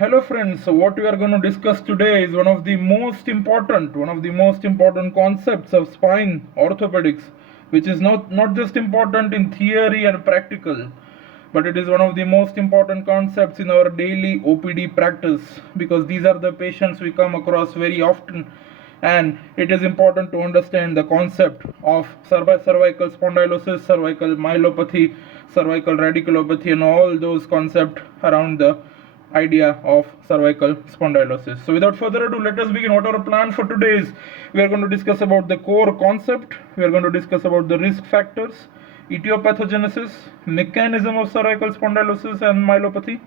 Hello friends, so what we are going to discuss today is one of the most important concepts of spine orthopedics, which is not just important in theory and practical, but it is one of the most important concepts in our daily OPD practice, because these are the patients we come across very often, and it is important to understand the concept of cervical spondylosis, cervical myelopathy, cervical radiculopathy, and all those concepts around the idea of cervical spondylosis. So without further ado, let us begin. What our plan for today is, we are going to discuss about the core concept, we are going to discuss about the risk factors, etiopathogenesis, mechanism of cervical spondylosis and myelopathy.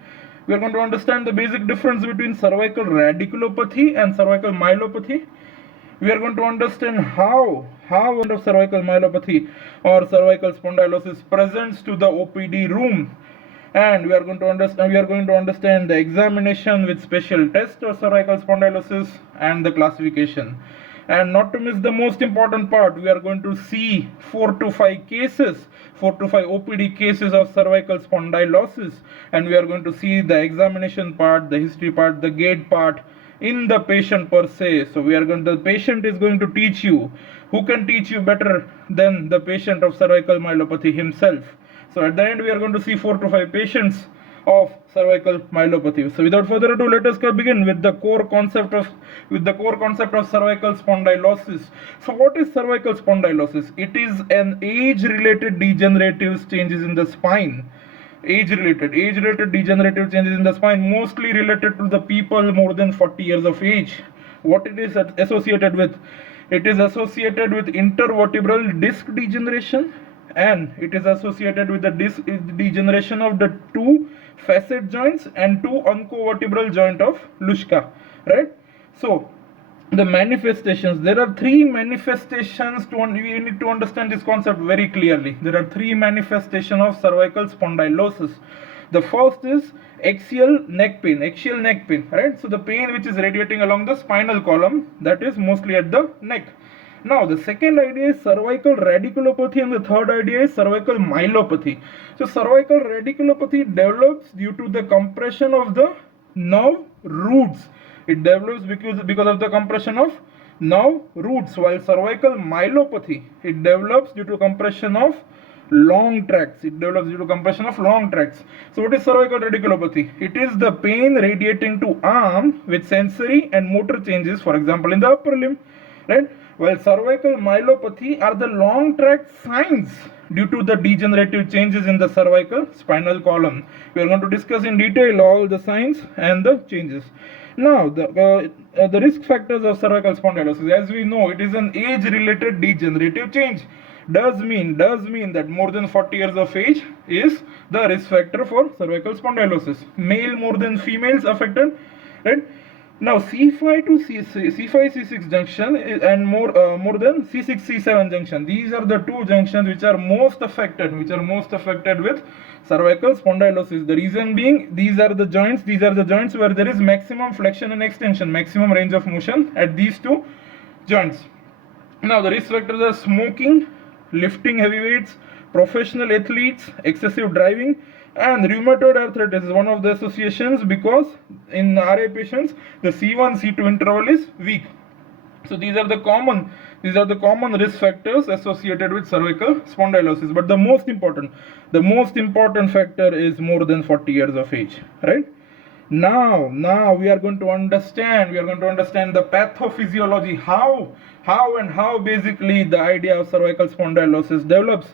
We are going to understand the basic difference between cervical radiculopathy and cervical myelopathy. We are going to understand how of cervical myelopathy or cervical spondylosis presents to the OPD room, and we are going to understand the examination with special test of cervical spondylosis and the classification. And not to miss the most important part, we are going to see 4 to 5 OPD cases of cervical spondylosis, and we are going to see the examination part, the history part, the gait part in the patient per se. So the patient is going to teach you. Who can teach you better than the patient of cervical myelopathy himself? So at the end, we are going to see 4 to 5 patients of cervical myelopathy. So without further ado, let us begin with the core concept of cervical spondylosis. So what is cervical spondylosis? It is an age-related degenerative changes in the spine. Age-related degenerative changes in the spine, mostly related to the people more than 40 years of age. What it is associated with? It is associated with intervertebral disc degeneration, and it is associated with the disc degeneration of the 2 facet joints and 2 uncovertebral joint of Luschka, right? So the manifestations, there are 3 manifestations. We need to understand this concept very clearly. There are 3 manifestations of cervical spondylosis. The first is axial neck pain, right? So the pain which is radiating along the spinal column, that is mostly at the neck. Now the second idea is cervical radiculopathy, and the third idea is cervical myelopathy. So cervical radiculopathy develops due to the compression of the nerve roots. It develops because of the compression of nerve roots, while cervical myelopathy, it develops due to compression of long tracts. So what is cervical radiculopathy? It is the pain radiating to arm with sensory and motor changes, for example in the upper limb, right? While cervical myelopathy are the long tract signs due to the degenerative changes in the cervical spinal column. We are going to discuss in detail all the signs and the changes. Now the risk factors of cervical spondylosis, as we know, it is an age-related degenerative change. Does mean that more than 40 years of age is the risk factor for cervical spondylosis. Male more than females affected, right? Now C5 to C6 junction and more than C6 C7 junction. These are the 2 junctions which are most affected with cervical spondylosis. The reason being, these are the joints where there is maximum flexion and extension, maximum range of motion at these 2 joints. Now the risk factors are smoking, lifting heavy weights, professional athletes, excessive driving, and rheumatoid arthritis is one of the associations, because in RA patients the C1 C2 interval is weak. So these are the common risk factors associated with cervical spondylosis. But the most important factor is more than 40 years of age, right? Now we are going to understand the pathophysiology, how basically the idea of cervical spondylosis develops,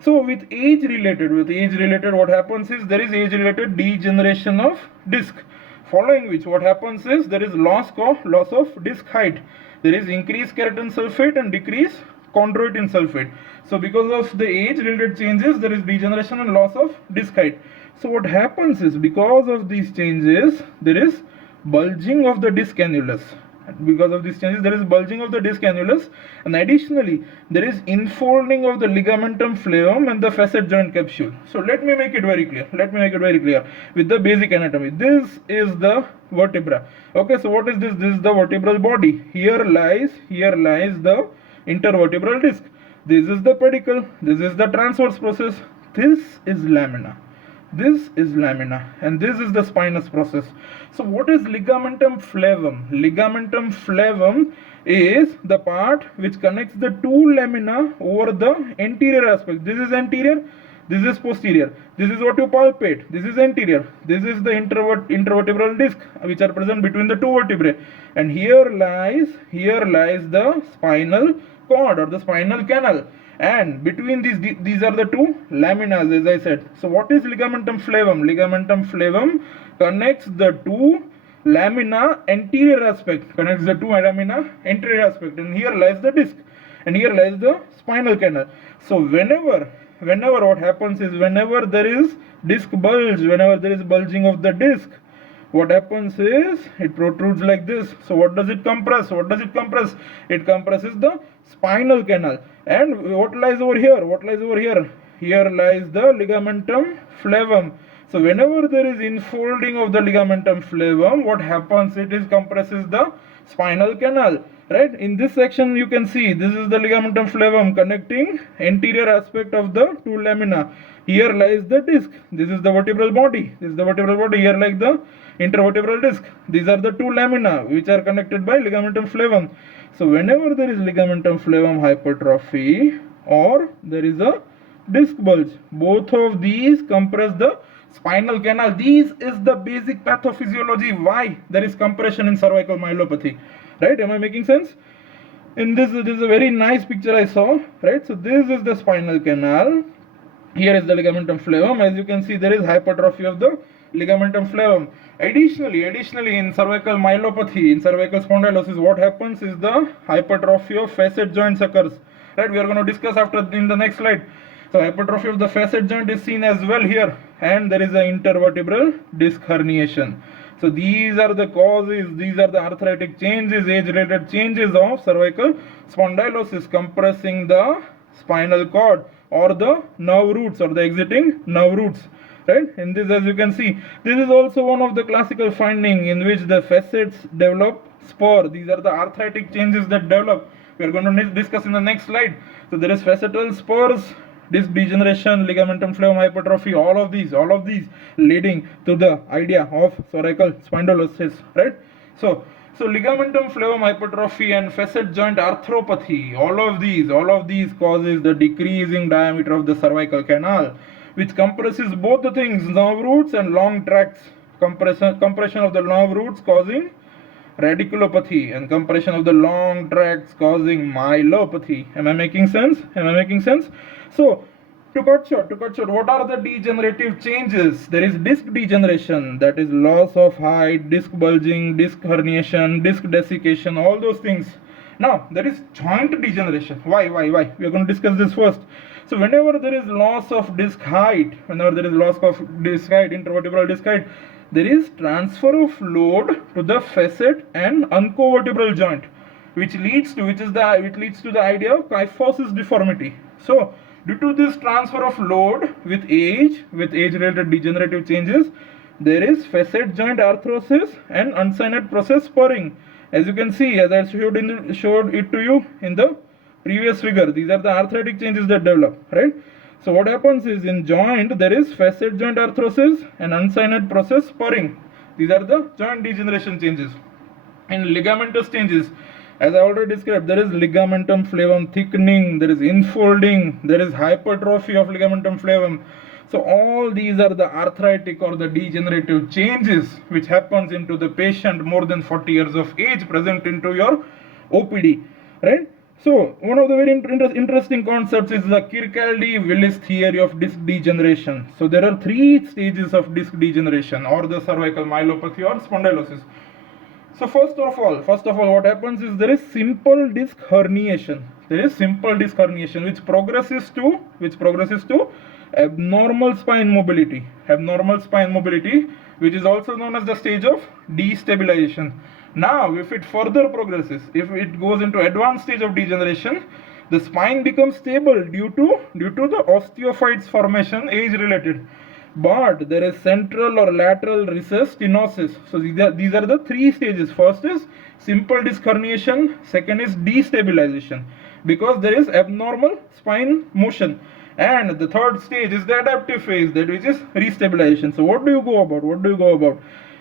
So with age related, what happens is there is age related degeneration of disc, following which what happens is there is loss of disc height, there is increased keratin sulfate and decreased chondroitin sulfate. So because of the age related changes, there is degeneration and loss of disc height. So what happens is, because of these changes, there is bulging of the disc annulus. And additionally there is infolding of the ligamentum flavum and the facet joint capsule. So let me make it very clear with the basic anatomy. This is the vertebra. Okay, so what is this? This is the vertebral body. Here lies the intervertebral disc. This is the pedicle. This is the transverse process. This is lamina. This is lamina, and this is the spinous process. So what is ligamentum flavum? Ligamentum flavum is the part which connects the two lamina over the anterior aspect. This is anterior, this is posterior. This is what you palpate. This is anterior. This is the intervertebral disc which are present between the two vertebrae. And here lies the spinal cord or the spinal canal. And between these are the two laminas, as I said. So what is ligamentum flavum? Ligamentum flavum connects the two lamina anterior aspect, and here lies the disc, and here lies the spinal canal. So whenever what happens is, whenever there is disc bulge, whenever there is bulging of the disc, what happens is it protrudes like this. So what does it compress? It compresses the spinal canal. And what lies over here? Here lies the ligamentum flavum. So whenever there is infolding of the ligamentum flavum, what happens? It is compresses the spinal canal. Right? In this section you can see this is the ligamentum flavum connecting anterior aspect of the two lamina. Here lies the disc. This is the vertebral body. Here like the intervertebral disc. These are the two lamina which are connected by ligamentum flavum. So whenever there is ligamentum flavum hypertrophy or there is a disc bulge, both of these compress the spinal canal. This is the basic pathophysiology why there is compression in cervical myelopathy. Right? Am I making sense? In this is a very nice picture I saw. Right? So this is the spinal canal. Here is the ligamentum flavum. As you can see, there is hypertrophy of the ligamentum flavum. Additionally, in cervical myelopathy, in cervical spondylosis, what happens is the hypertrophy of facet joints occurs. Right? We are going to discuss after in the next slide. So hypertrophy of the facet joint is seen as well here, and there is an intervertebral disc herniation. So these are the causes, these are the arthritic changes, age-related changes of cervical spondylosis, compressing the spinal cord or the nerve roots or the exiting nerve roots. Right? In this, as you can see, this is also one of the classical findings in which the facets develop spur. These are the arthritic changes that develop. We are going to discuss in the next slide. So there is facetal spurs, disc degeneration, ligamentum flavum hypertrophy, all of these leading to the idea of cervical spondylosis, right? So ligamentum flavum hypertrophy and facet joint arthropathy, all of these causes the decreasing diameter of the cervical canal, which compresses both the things, nerve roots and long tracts. Compression of the nerve roots causing radiculopathy, and compression of the long tracts causing myelopathy. Am I making sense? So to cut short, what are the degenerative changes? There is disc degeneration, that is loss of height, disc bulging, disc herniation, disc desiccation, all those things. Now there is joint degeneration. Why? We are going to discuss this first. So whenever there is loss of disc height, intervertebral disc height, there is transfer of load to the facet and uncovertebral joint, which leads to the idea of kyphosis deformity. So due to this transfer of load with age-related degenerative changes, there is facet joint arthrosis and unsigned process spurring. As you can see, as I showed it to you in the previous figure, these are the arthritic changes that develop, right? So what happens is, in joint there is facet joint arthrosis and unsigned process spurring. These are the joint degeneration changes. In ligamentous changes, as I already described, there is ligamentum flavum thickening, there is infolding, there is hypertrophy of ligamentum flavum. So all these are the arthritic or the degenerative changes which happens into the patient more than 40 years of age present into your OPD, right? So one of the very interesting concepts is the Kirkcaldy-Willis theory of disc degeneration. So there are 3 stages of disc degeneration or the cervical myelopathy or spondylosis. So first of all, what happens is there is simple disc herniation. Which progresses to abnormal spine mobility, which is also known as the stage of destabilization. Now, if it further progresses, if it goes into advanced stage of degeneration, the spine becomes stable due to the osteophytes formation, age-related. But there is central or lateral recess stenosis. So these are the 3 stages. First is simple disc herniation. Second is destabilization, because there is abnormal spine motion. And the third stage is the adaptive phase, that which is restabilization. So what do you go about?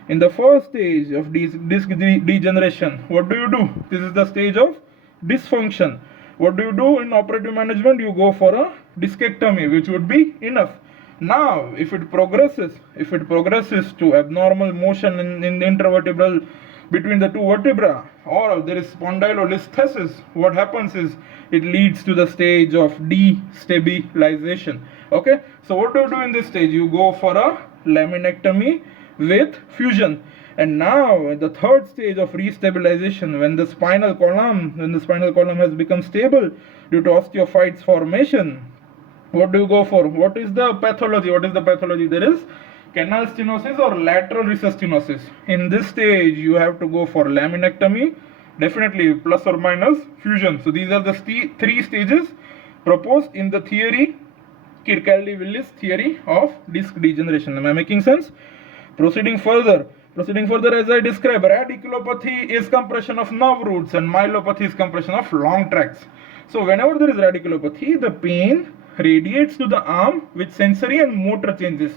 In the first stage of disc degeneration, what do? This is the stage of dysfunction. What do you do in operative management? You go for a discectomy, which would be enough. Now, if it progresses to abnormal motion in the intervertebral between the two vertebrae, or there is spondylolisthesis, what happens is it leads to the stage of destabilization. Okay, so what do you do in this stage? You go for a laminectomy with fusion. And now in the third stage of restabilization, when the spinal column has become stable due to osteophytes formation, what do you go for? What is the pathology? There is canal stenosis or lateral recess stenosis. In this stage, you have to go for laminectomy, definitely plus or minus fusion. So these are the three stages proposed in the theory, Kirkcaldy-Willis theory of disc degeneration. Am I making sense? Proceeding further, as I described, radiculopathy is compression of nerve roots and myelopathy is compression of long tracts. So whenever there is radiculopathy, the pain radiates to the arm with sensory and motor changes.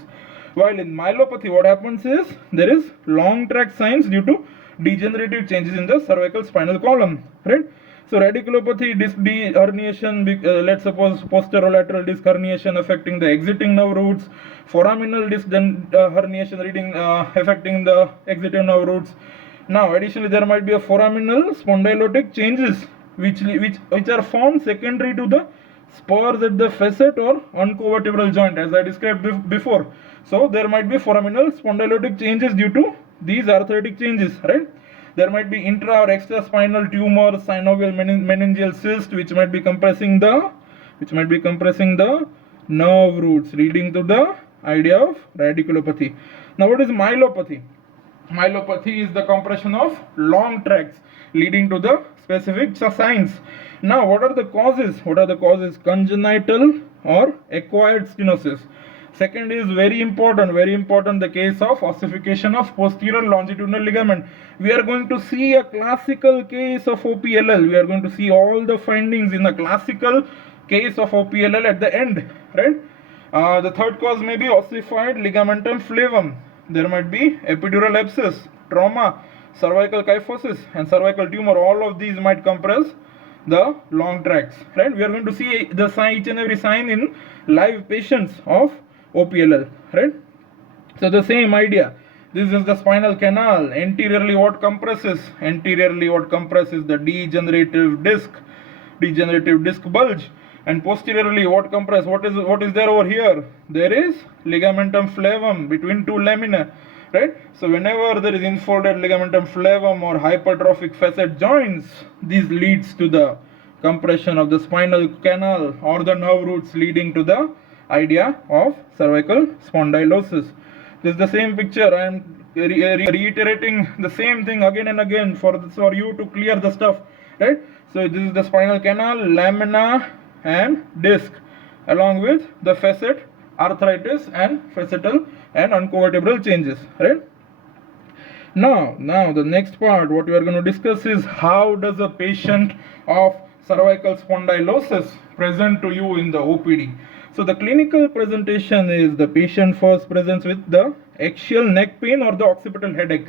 While in myelopathy, what happens is there is long tract signs due to degenerative changes in the cervical spinal column, right? So radiculopathy, disc herniation, let's suppose posterolateral disc herniation affecting the exiting nerve roots, foraminal disc herniation affecting the exiting nerve roots. Now, additionally, there might be a foraminal spondylotic changes which are formed secondary to the spurs at the facet or uncovertebral joint, as I described before. So there might be foraminal spondylotic changes due to these arthritic changes, right? There might be intra or extra spinal tumor, synovial meningeal cyst, which might be compressing the nerve roots, leading to the idea of radiculopathy. Now, what is myelopathy? Myelopathy is the compression of long tracts, leading to the specific signs. Now, what are the causes? Congenital or acquired stenosis. Second is very important, the case of ossification of posterior longitudinal ligament. We are going to see a classical case of OPLL. We are going to see all the findings in a classical case of OPLL at the end, right? The third cause may be ossified ligamentum flavum. There might be epidural abscess, trauma, cervical kyphosis, and cervical tumor. All of these might compress the long tracts, right? We are going to see each and every sign in live patients of OPLL, right? So the same idea. This is the spinal canal. Anteriorly, what compresses? The degenerative disc bulge. And posteriorly, what compresses? What is there over here? There is ligamentum flavum between two lamina, right? So whenever there is infolded ligamentum flavum or hypertrophic facet joints, this leads to the compression of the spinal canal or the nerve roots, leading to the idea of cervical spondylosis. This is the same picture. I am reiterating the same thing again and again for you to clear the stuff, right? So this is the spinal canal, lamina and disc, along with the facet, arthritis and facetal and uncovertebral changes, right? Now the next part, what we are going to discuss is how does a patient of cervical spondylosis present to you in the OPD. So the clinical presentation is the patient first presents with the axial neck pain or the occipital headache.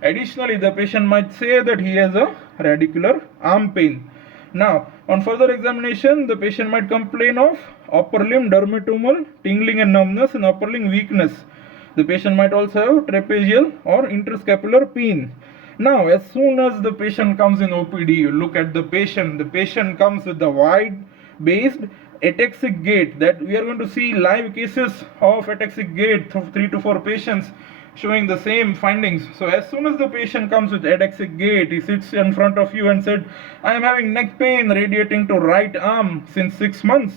Additionally, the patient might say that he has a radicular arm pain. Now, on further examination, the patient might complain of upper limb dermatomal, tingling and numbness, and upper limb weakness. The patient might also have trapezial or interscapular pain. Now, as soon as the patient comes in OPD, you look at the patient. The patient comes with the wide-based ataxic gait. That we are going to see live cases of ataxic gait, 3 to 4 patients showing the same findings. So as soon as the patient comes with ataxic gait, he sits in front of you and said, I am having neck pain radiating to right arm since 6 months.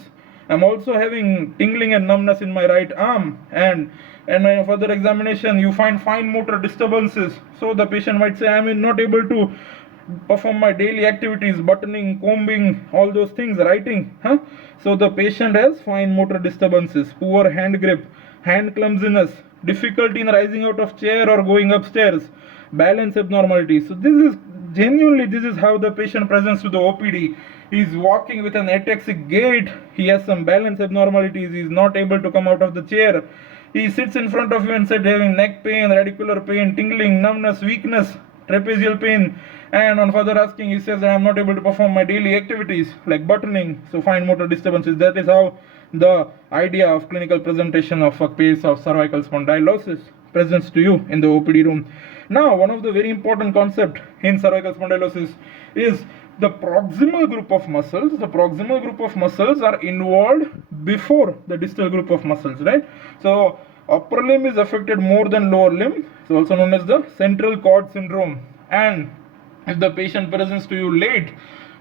I'm also having tingling and numbness in my right arm, and on further examination you find fine motor disturbances. So the patient might say, I am not able to perform my daily activities, buttoning, combing, all those things, writing. So the patient has fine motor disturbances, poor hand grip, hand clumsiness, difficulty in rising out of chair or going upstairs, balance abnormalities. So this is how the patient presents to the OPD. He is walking with an ataxic gait. He has some balance abnormalities. He is not able to come out of the chair. He sits in front of you and said having neck pain, radicular pain, tingling, numbness, weakness, trapezial pain, and on further asking he says I am not able to perform my daily activities like buttoning, so fine motor disturbances. That is how the idea of clinical presentation of a case of cervical spondylosis presents to you in the OPD room. Now, one of the very important concept in cervical spondylosis is the proximal group of muscles. The proximal group of muscles are involved before the distal group of muscles, right? So upper limb is affected more than lower limb. It's also known as the central cord syndrome. And if the patient presents to you late,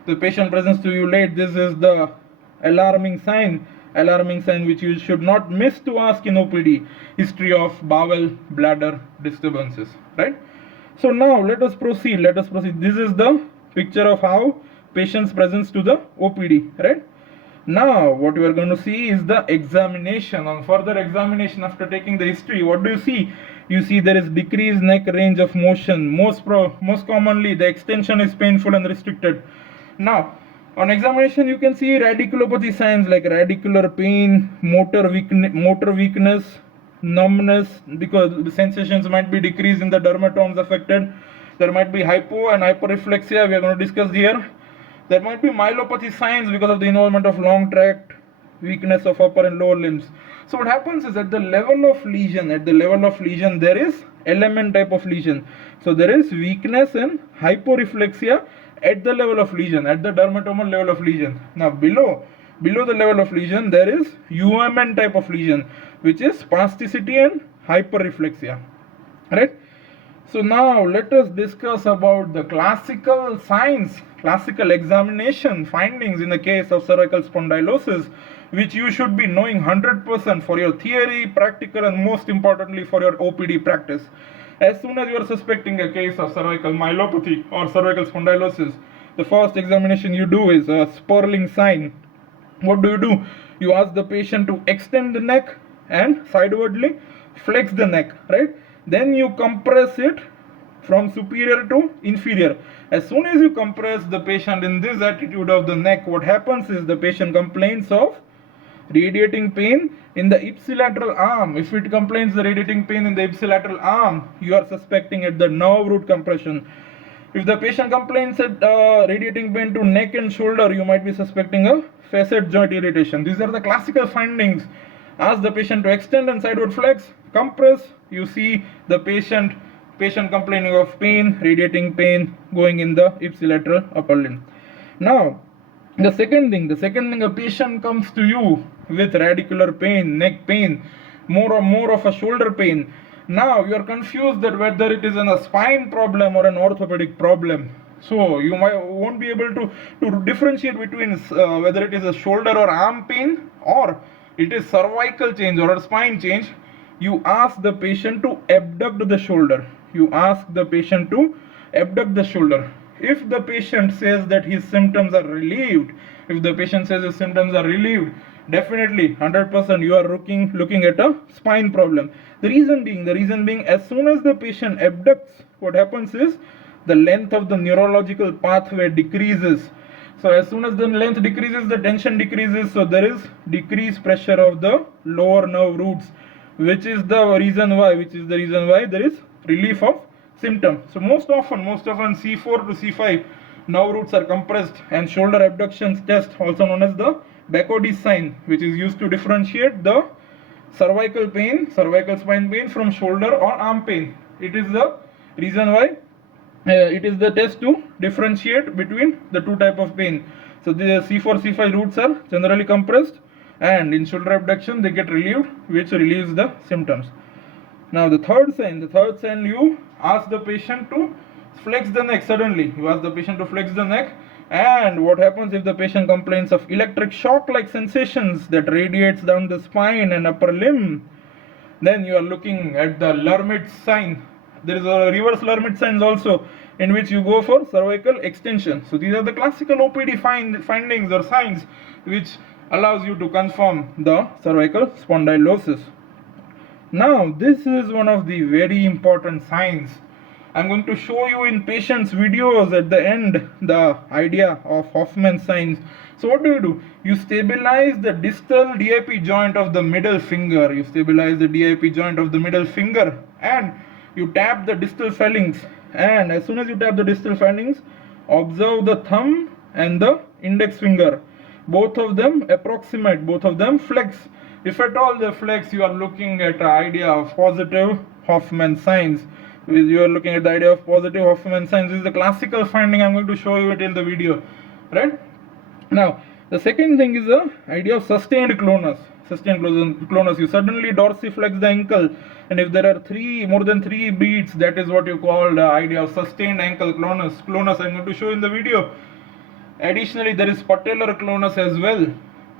this is the alarming sign which you should not miss to ask in OPD: history of bowel, bladder disturbances, right? So now let us proceed. This is the picture of how patients presents to the OPD, right? Now what we are going to see is the examination. On further examination, after taking the history, what do you see? You see there is decreased neck range of motion. Most commonly the extension is painful and restricted. Now on examination you can see radiculopathy signs like radicular pain, motor weakness, numbness, because the sensations might be decreased in the dermatomes affected. There might be hypo and hyperreflexia, we are going to discuss here. There might be myelopathy signs because of the involvement of long tract, weakness of upper and lower limbs. So what happens is at the level of lesion, there is element type of lesion. So there is weakness and hyporeflexia at the level of lesion, at the dermatomal level of lesion. Now below the level of lesion there is UMN type of lesion, which is spasticity and hyperreflexia, right? So now let us discuss about the classical signs, classical examination findings in the case of cervical spondylosis, which you should be knowing 100% for your theory, practical, and most importantly for your OPD practice. As soon as you are suspecting a case of cervical myelopathy or cervical spondylosis, the first examination you do is a Sperling sign. What do? You ask the patient to extend the neck and sidewardly flex the neck, right? Then you compress it from superior to inferior. As soon as you compress the patient in this attitude of the neck, what happens is the patient complains of radiating pain in the ipsilateral arm. If it complains the radiating pain in the ipsilateral arm, you are suspecting at the nerve root compression. If the patient complains at radiating pain to neck and shoulder, you might be suspecting a facet joint irritation. These are the classical findings. Ask the patient to extend and sideward flex, compress. You see the patient complaining of pain, radiating pain going in the ipsilateral upper limb. Now, the second thing, a patient comes to you with radicular pain, neck pain, more of a shoulder pain. Now you are confused that whether it is a spine problem or an orthopedic problem. So you won't be able to differentiate between whether it is a shoulder or arm pain or it is cervical change or a spine change. You ask the patient to abduct the shoulder. If the patient says that his symptoms are relieved, definitely 100% you are looking at a spine problem. The reason being, as soon as the patient abducts, what happens is the length of the neurological pathway decreases. So as soon as the length decreases, the tension decreases, so there is decreased pressure of the lower nerve roots, which is the reason why there is relief of symptom. So most often C4 to C5 nerve roots are compressed, and shoulder abductions test, also known as the Bacodis sign, which is used to differentiate the cervical spine pain from shoulder or arm pain. It is the reason why it is the test to differentiate between the two type of pain. So the C4 C5 roots are generally compressed, and in shoulder abduction they get relieved, which relieves the symptoms. Now the third sign, you ask the patient to flex the neck suddenly. And what happens if the patient complains of electric shock like sensations that radiates down the spine and upper limb? Then you are looking at the Lermit sign. There is a reverse Lermit sign also, in which you go for cervical extension. So these are the classical OPD findings or signs which allows you to confirm the cervical spondylosis. Now this is one of the very important signs I'm going to show you in patients' videos at the end the idea of Hoffman signs. So what do? You stabilize the distal DIP joint of the middle finger. You stabilize the DIP joint of the middle finger and you tap the distal phalanx. And as soon as you tap the distal phalanx, observe the thumb and the index finger. Both of them approximate, both of them flex. If at all they flex, you are looking at the idea of positive Hoffman signs. You are looking at the idea of positive Hoffman signs. This is the classical finding. I'm going to show you it in the video, right? Now, the second thing is the idea of sustained clonus. Sustained clonus. You suddenly dorsiflex the ankle, and if there are more than three beats, that is what you call the idea of sustained ankle clonus. Clonus, I'm going to show in the video. Additionally, there is patellar clonus as well.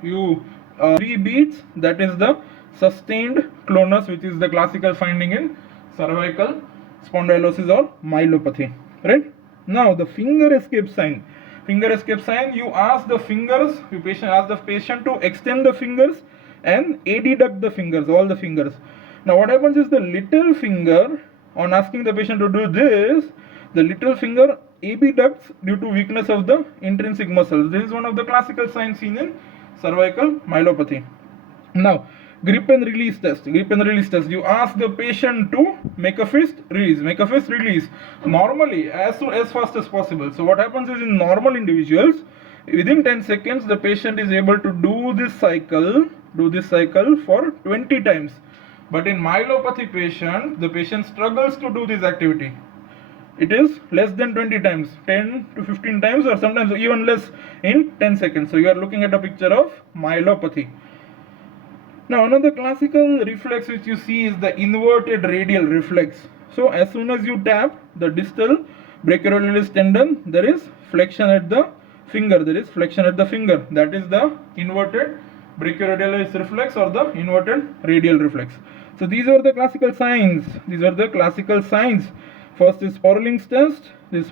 You 3 beats, that is the sustained clonus, which is the classical finding in cervical spondylosis or myelopathy, right? Now the finger escape sign. Finger escape sign, you ask the fingers, ask the patient to extend the fingers and adduct the fingers, all the fingers. Now what happens is the little finger, on asking the patient to do this, the little finger abducts due to weakness of the intrinsic muscles. This is one of the classical signs seen in cervical myelopathy. Now, grip and release test. Grip and release test. You ask the patient to make a fist release. Make a fist release. Normally, as fast as possible. So what happens is in normal individuals, within 10 seconds, the patient is able to do this cycle for 20 times. But in myelopathy patient, the patient struggles to do this activity. It is less than 20 times, 10 to 15 times, or sometimes even less in 10 seconds. So you are looking at a picture of myelopathy. Now another classical reflex which you see is the inverted radial reflex. So as soon as you tap the distal brachioradialis tendon, there is flexion at the finger. That is the inverted brachioradialis reflex or the inverted radial reflex. So these are the classical signs. First is Sperling's test. This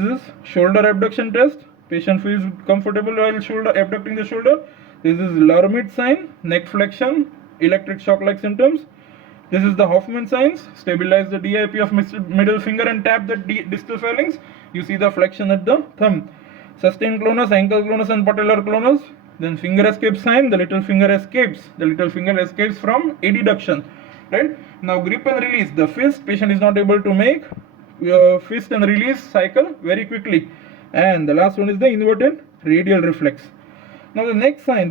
is shoulder abduction test. Patient feels comfortable while abducting the shoulder. This is Lermit sign, neck flexion, electric shock like symptoms. This is the Hoffman signs. Stabilize the DIP of middle finger and tap the distal phalanx. You see the flexion at the thumb. Sustained clonus, ankle clonus and patellar clonus. Then finger escape sign, the little finger escapes. From adduction. Right? Now grip and release. The fist, patient is not able to make fist and release cycle very quickly. And the last one is the inverted radial reflex. Now the next sign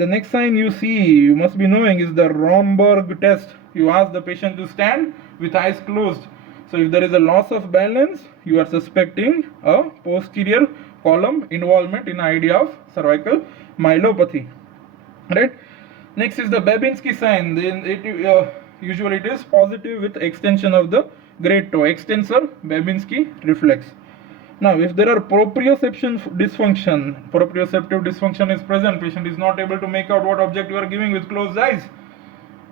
you see, you must be knowing, is the Romberg test. You ask the patient to stand with eyes closed. So if there is a loss of balance, you are suspecting a posterior column involvement in idea of cervical myelopathy. Right? Next is the Babinski sign. Usually it is positive with extension of the great toe, extensor Babinski reflex. Now, if there are proprioceptive dysfunction is present, patient is not able to make out what object you are giving with closed eyes,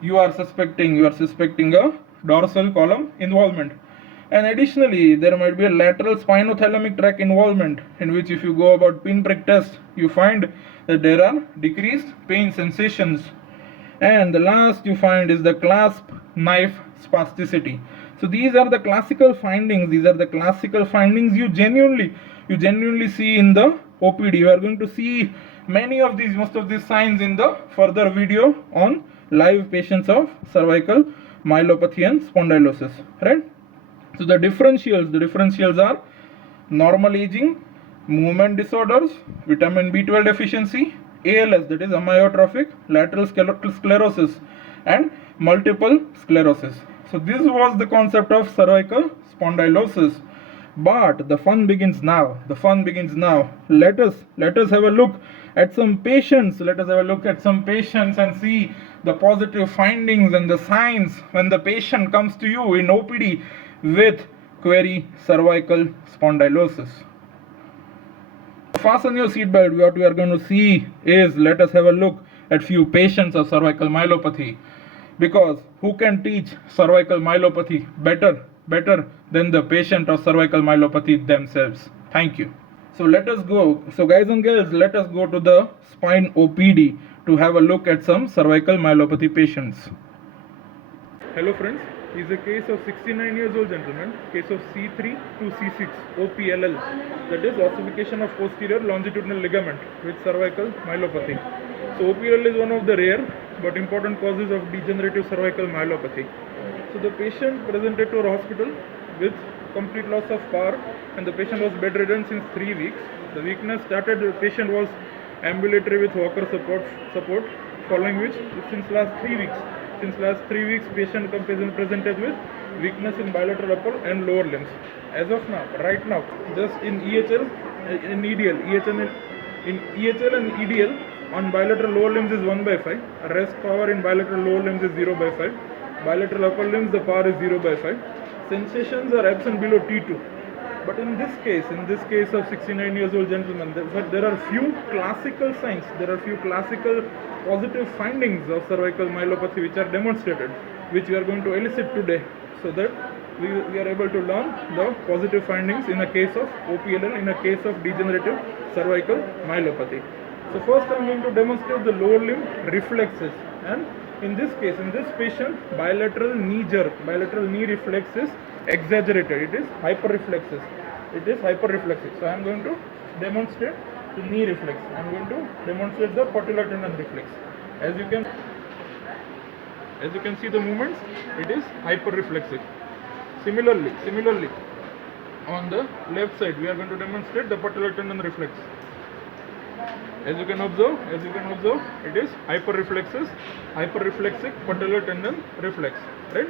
you are suspecting a dorsal column involvement. And additionally, there might be a lateral spinothalamic tract involvement, in which if you go about pinprick test, you find that there are decreased pain sensations. And the last you find is the clasp knife spasticity. So these are the classical findings. You genuinely see in the OPD. You are going to see most of these signs in the further video on live patients of cervical myelopathy and spondylosis. Right? So the differentials are normal aging, movement disorders, vitamin B12 deficiency, ALS, that is amyotrophic lateral sclerosis, and multiple sclerosis. So this was the concept of cervical spondylosis. But the fun begins now. Let us have a look at some patients. And see the positive findings and the signs when the patient comes to you in OPD with query cervical spondylosis. Fasten your seatbelt. What we are going to see is, let us have a look at few patients of cervical myelopathy. Because who can teach cervical myelopathy better than the patient of cervical myelopathy themselves? Thank you. So let us go. So guys and girls, let us go to the spine OPD to have a look at some cervical myelopathy patients. Hello friends. is a case of 69 years old gentleman, case of C3 to C6 OPLL, that is ossification of posterior longitudinal ligament with cervical myelopathy. So OPLL is one of the rare but important causes of degenerative cervical myelopathy. So the patient presented to our hospital with complete loss of power, and the patient was bedridden since 3 weeks. The weakness started, the patient was ambulatory with walker support, following which since last 3 weeks patient presented with weakness in bilateral upper and lower limbs. As of now, right now, just in EHL, in EDL, in EHL and EDL on bilateral lower limbs is 1/5, rest power in bilateral lower limbs is 0/5, bilateral upper limbs the power is 0/5, sensations are absent below T2. But in this case of 69 years old gentleman, there are few classical signs, there are few classical positive findings of cervical myelopathy which are demonstrated, which we are going to elicit today, so that we are able to learn the positive findings in a case of OPLL, in a case of degenerative cervical myelopathy. So first I am going to demonstrate the lower limb reflexes, and in this case, in this patient, bilateral knee jerk, bilateral knee reflex is exaggerated, it is hyperreflexes. So I am going to demonstrate the knee reflex. I am going to demonstrate the patellar tendon reflex. As you can see the movements, it is hyperreflexive. Similarly, on the left side, we are going to demonstrate the patellar tendon reflex. As you can observe, it is hyperreflexive patellar tendon reflex. Right?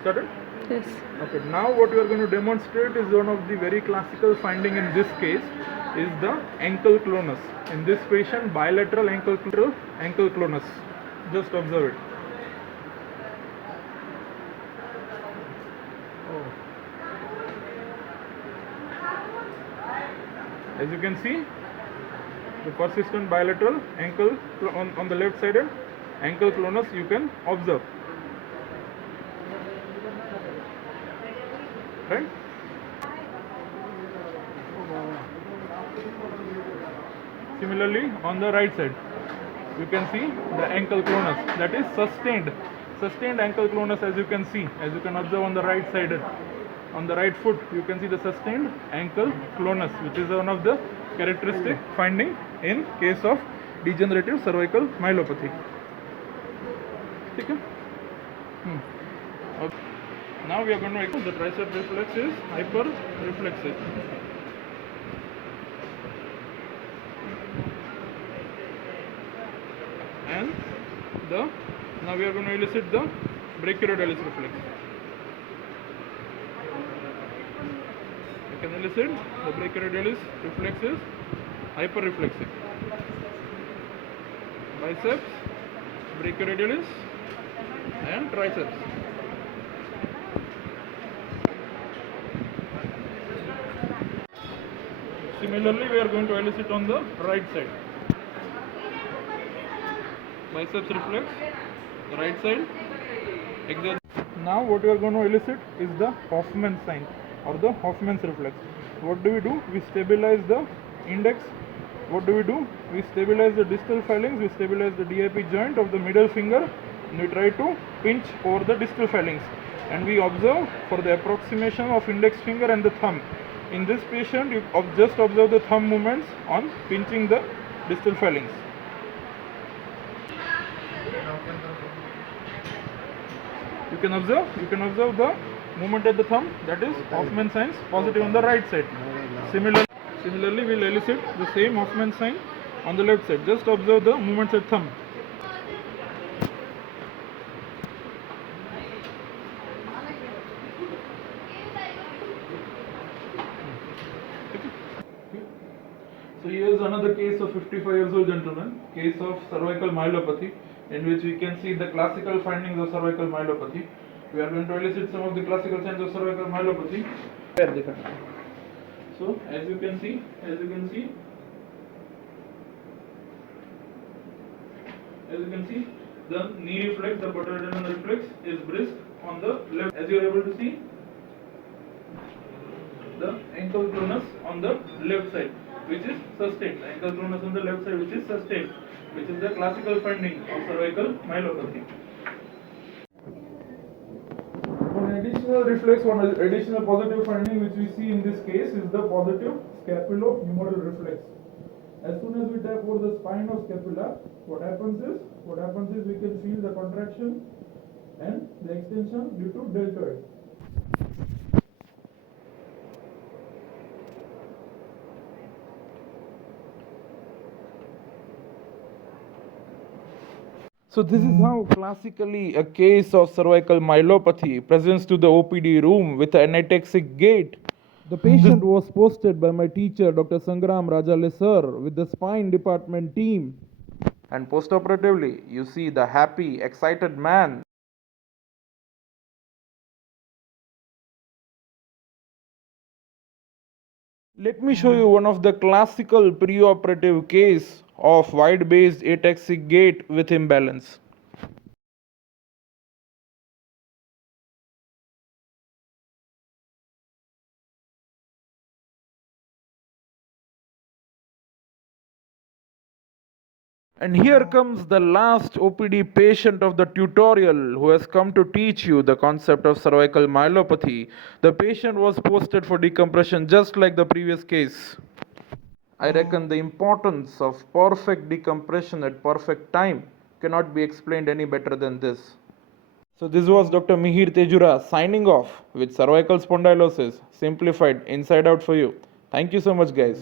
Started? Yes. Okay. Now what we are going to demonstrate is one of the very classical finding in this case is the ankle clonus. In this patient, bilateral ankle clonus. Just observe it. As you can see, the persistent bilateral ankle on the left side ankle clonus you can observe. Right? Similarly, on the right side, you can see the ankle clonus, that is sustained ankle clonus. As you can observe on the right side, on the right foot, you can see the sustained ankle clonus, which is one of the characteristic finding in case of degenerative cervical myelopathy. Okay. Now we are going to examine the tricep reflex is hyperreflexive. And now we are going to elicit the brachioradialis reflex. You can elicit the brachioradialis reflex is hyperreflexive. Biceps, brachioradialis, and triceps. Similarly, we are going to elicit on the right side. Biceps reflex, the right side. Now what we are going to elicit is the Hoffman sign or the Hoffman's reflex. What do? We stabilize the index. We stabilize the distal phalanx, we stabilize the DIP joint of the middle finger, and we try to pinch over the distal phalanx. And we observe for the approximation of index finger and the thumb. In this patient, you just observe the thumb movements on pinching the distal phalanx. You can observe the movement of the thumb, that is Hoffman signs, positive on the right side. Similarly, we will elicit the same Hoffman sign on the left side. Just observe the movements of thumb. So here is another case of 55 years old gentleman, case of cervical myelopathy, in which we can see the classical findings of cervical myelopathy. We are going to elicit some of the classical signs of cervical myelopathy. So as you can see, the knee reflex, the patellar tendon reflex is brisk on the left. As you are able to see, the ankle clonus on the left side, which is sustained. The ankle clonus on the left side, which is sustained, which is the classical finding of cervical myelopathy. additional reflex, one additional positive finding which we see in this case is the positive scapulohumeral reflex. As soon as we tap over the spine of scapula, what happens is we can feel the contraction and the extension due to deltoid. So this is how classically a case of cervical myelopathy presents to the OPD room with an ataxic gait. The patient was posted by my teacher Dr. Sangram Rajale sir with the spine department team. And postoperatively, you see the happy, excited man. Let me show you one of the classical preoperative case of wide-based ataxic gait with imbalance. And here comes the last OPD patient of the tutorial who has come to teach you the concept of cervical myelopathy. The patient was posted for decompression just like the previous case. I reckon the importance of perfect decompression at perfect time cannot be explained any better than this. So this was Dr. Mihir Tejura signing off with cervical spondylosis simplified inside out for you. Thank you so much guys.